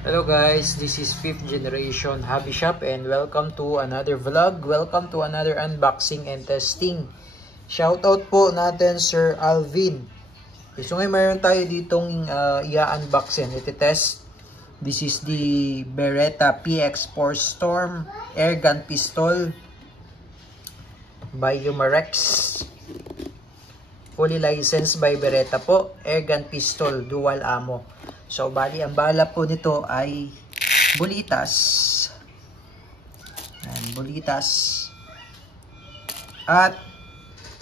Hello guys, this is 5th generation hobby shop and welcome to another vlog. Welcome to another unboxing and testing. Shoutout po natin Sir Alvin. So ngayon mayroon tayo ditong i-unbox yan, iti-test. This is the Beretta PX4 Storm Airgun Pistol by Umarex. Fully licensed by Beretta po. Airgun Pistol, dual ammo. So, bali, ang bala po nito ay bulitas. Ayan, bulitas. At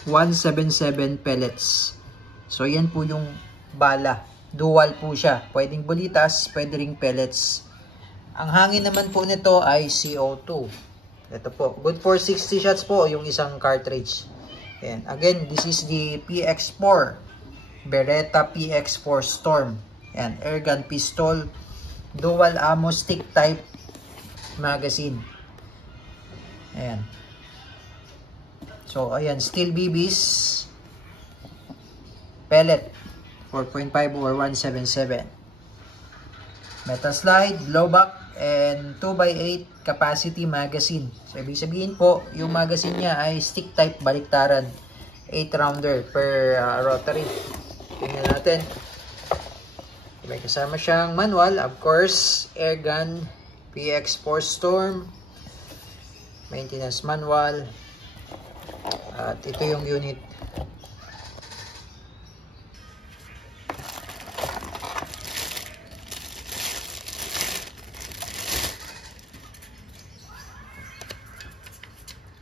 177 pellets. So, yan po yung bala. Dual po siya. Pwedeng bulitas, pwede ring pellets. Ang hangin naman po nito ay CO2. Ito po. Good for 60 shots po yung isang cartridge. Ayan. Again, this is the PX4. Beretta PX4 Storm. Ayan, airgun pistol, dual ammo stick type magazine. Ayan. So, ayan, steel BBs, pellet, 4.5 or 177. Metal slide, blowback, and 2x8 capacity magazine. So, ibig sabihin po, yung magazine niya ay stick type baliktaran. 8 rounder per rotary. Tingnan natin. May kasama siyang manual, of course, Airgun PX4 Storm, maintenance manual, at ito yung unit.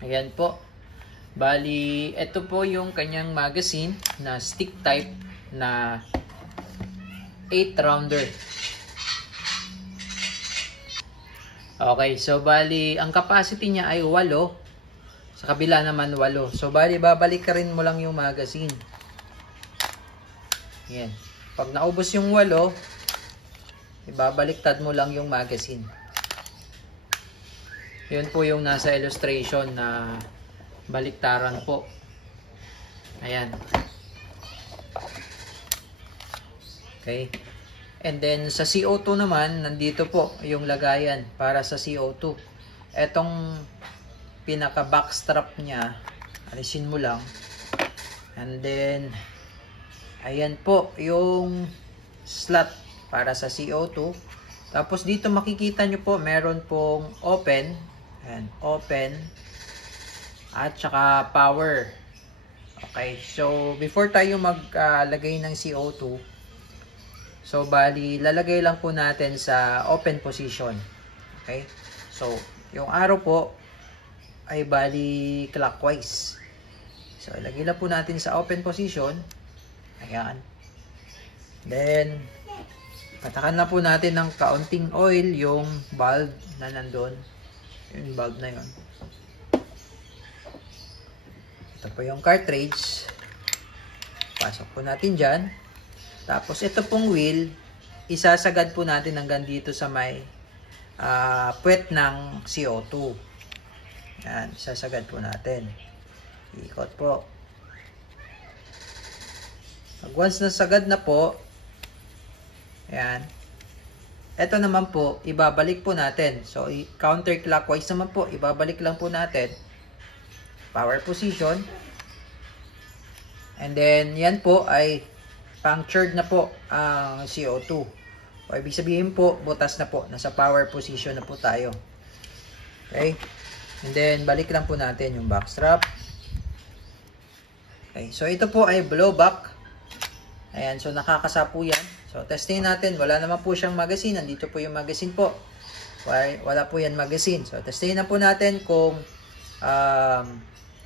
Ayan po. Bali, ito po yung kanyang magazine na stick type na 8 rounder. Okay, so bali ang capacity niya ay 8. Sa kabila naman 8. So bali babalik ka rin mo lang yung magazine. Yan. Pag naubos yung 8, ibabaliktad mo lang yung magazine. Yun po yung nasa illustration na baliktaran po. Ayan. Okay. And then sa CO2 naman, nandito po yung lagayan para sa CO2. Etong pinaka backstrap niya, alisin mo lang. And then ayan po yung slot para sa CO2. Tapos dito makikita nyo po, meron pong open, and open at saka power. Okay, so before tayo maglagay ng CO2, so, bali, lalagay lang po natin sa open position. Okay? So, yung arrow po ay bali clockwise. So, ilagay lang po natin sa open position. Ayan. Then, patakan na po natin ng kaunting oil yung bulb na nandun. Yung bulb na yun. Ito po yung cartridge. Pasok po natin dyan. Tapos, ito pong wheel, isasagad po natin hanggang dito sa may puwet ng CO2. Yan, isasagad po natin. Ikot po. Once nasagad na po, yan, ito naman po, ibabalik po natin. So, counterclockwise naman po, ibabalik lang po natin. Power position. And then, yan po ay punctured na po ang CO2. O ibig sabihin po, butas na po. Nasa power position na po tayo. Okay? And then, balik lang po natin yung backstrap. Okay. So, ito po ay blowback. Ayan. So, nakakasa po yan. So, testing natin. Wala naman po siyang magazine. Nandito po yung magazine po. Wala po yan magazine. So, testing na po natin kung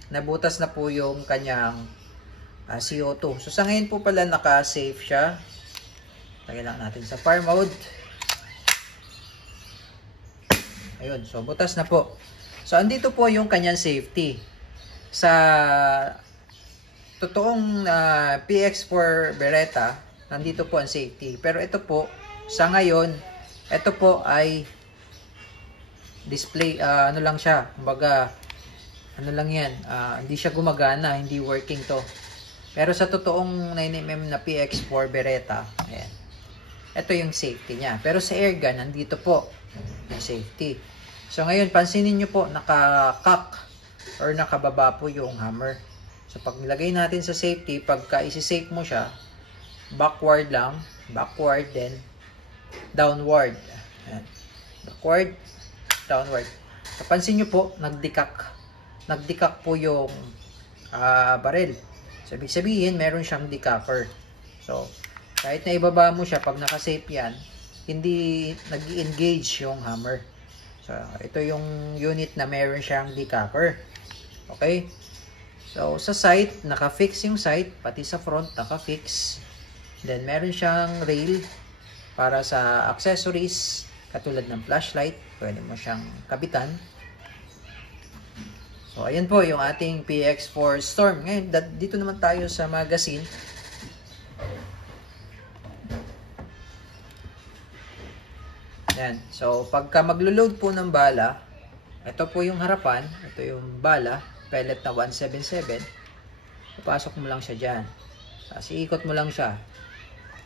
nabutas na po yung kanyang CO2. So, sa ngayon po pala naka-safe siya. Lagyan lang natin sa fire mode. Ayun. So, butas na po. So, andito po yung kanyang safety. Sa totoong PX4 Beretta, nandito po ang safety. Pero ito po, sa ngayon, ito po ay display, ano lang siya. Kumbaga, ano lang yan. Hindi siya gumagana. Hindi working to. Pero sa totoong 9mm na PX4 Beretta, ayan, Ito yung safety niya. Pero sa air gun, nandito po yung safety. So ngayon, pansinin nyo po, naka-cock or nakababa po yung hammer. So pag nilagay natin sa safety, pagka isi-safe mo siya, backward lang, backward, then downward. Ayan. Backward, downward. So pansin nyo po, nagdikak po yung barrel. So ibig sabihin, meron siyang decacker. So kahit na ibaba mo siya, pag naka-safe yan, hindi nag-engage yung hammer. So, ito yung unit na meron siyang decacker. Okay? So, sa sight, naka-fix yung sight, pati sa front, naka-fix. Then, meron siyang rail para sa accessories, katulad ng flashlight. Pwede mo siyang kabitan. So, ayan po yung ating PX4 Storm. Ngayon, dito naman tayo sa magazine. Yan. So, pagka maglo-load po ng bala, ito po yung harapan, ito yung bala, pellet na 177. Papasok mo lang siya dyan. Tapos, iikot mo lang siya.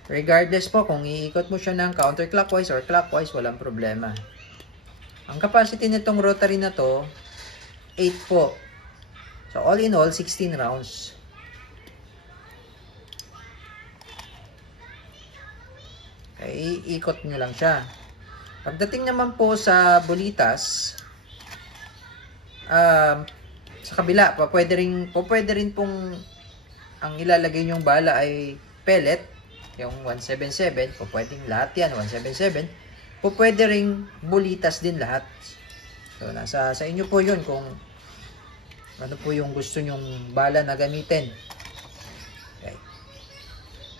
Regardless po, kung iikot mo siya ng counterclockwise or clockwise, walang problema. Ang capacity nitong rotary na to, 8 po. So, all in all, 16 rounds. Okay, iikot nyo lang siya. Pagdating naman po sa bulitas, sa kabila, pwede rin pong ang ilalagay nyong bala ay pellet, yung 177, pwedeng lahat yan, 177, pwede ring bulitas din lahat. So, nasa sa inyo po yun kung ano po yung gusto nyong bala na gamitin. Okay.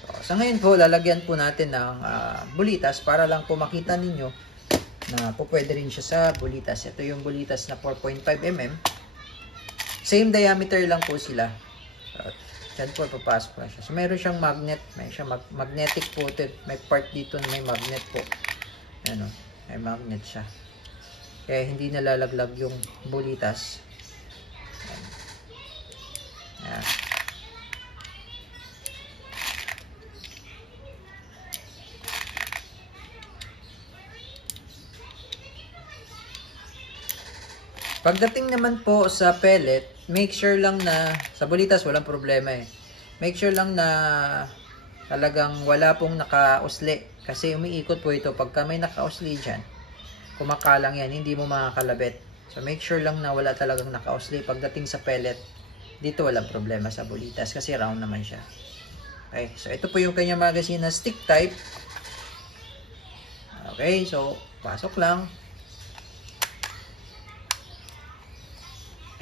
So, sa ngayon po, lalagyan po natin ng bulitas para lang po makita ninyo na pwede rin siya sa bulitas. Ito yung bulitas na 4.5 mm. Same diameter lang po sila. Yan po, papasok na siya. So, meron siyang magnet. May siyang magnetic po. May part dito na may magnet po. Ano, may magnet siya. Kaya hindi nalalaglag yung bulitas. Yan. Yan. Pagdating naman po sa pellet, make sure lang na, sa bulitas walang problema eh. Make sure lang na talagang wala pong nakausli. Kasi umiikot po ito. Pagka may nakausli dyan, kumakalang yan, hindi mo makakalabit. So make sure lang na wala talagang nakausli. Pagdating sa pellet, dito walang problema sa bulitas kasi round naman siya. Okay, so ito po yung kanya magazine na stick type. Okay, so pasok lang.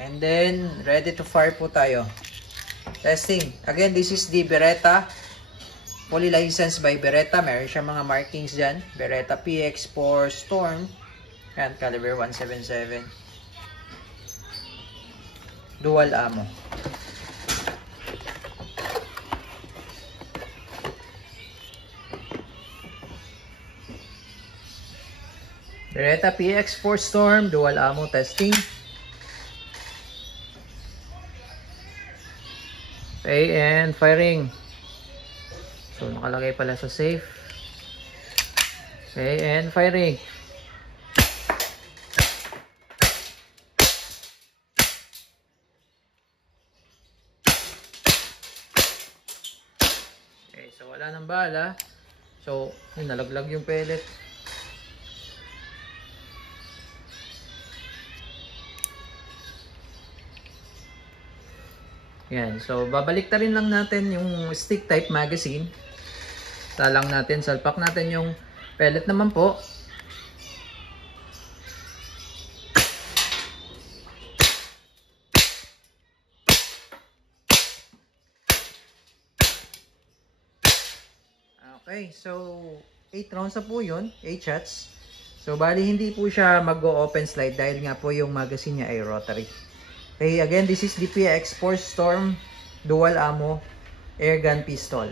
And then, ready to fire po tayo. Testing. Again, this is the Beretta. Fully licensed by Beretta. Meron siya mga markings dyan. Beretta PX4 Storm. Yan, caliber 177. Dual ammo. Beretta PX4 Storm. Dual ammo testing. Okay, and firing. So, nakalagay pala sa safe. Okay, and firing. Okay, so wala nang bala. So, yun, nalaglag yung pellet. Yan. So, babalik ta rin lang natin yung stick type magazine. Talang natin, salpak natin yung pellet naman po. Okay. So, 8 rounds na po yun. 8 shots. So, bali hindi po siya mag-open slide dahil nga po yung magazine niya ay rotary. Okay, again, this is the PX4 Storm Dual Ammo Airgun Pistol.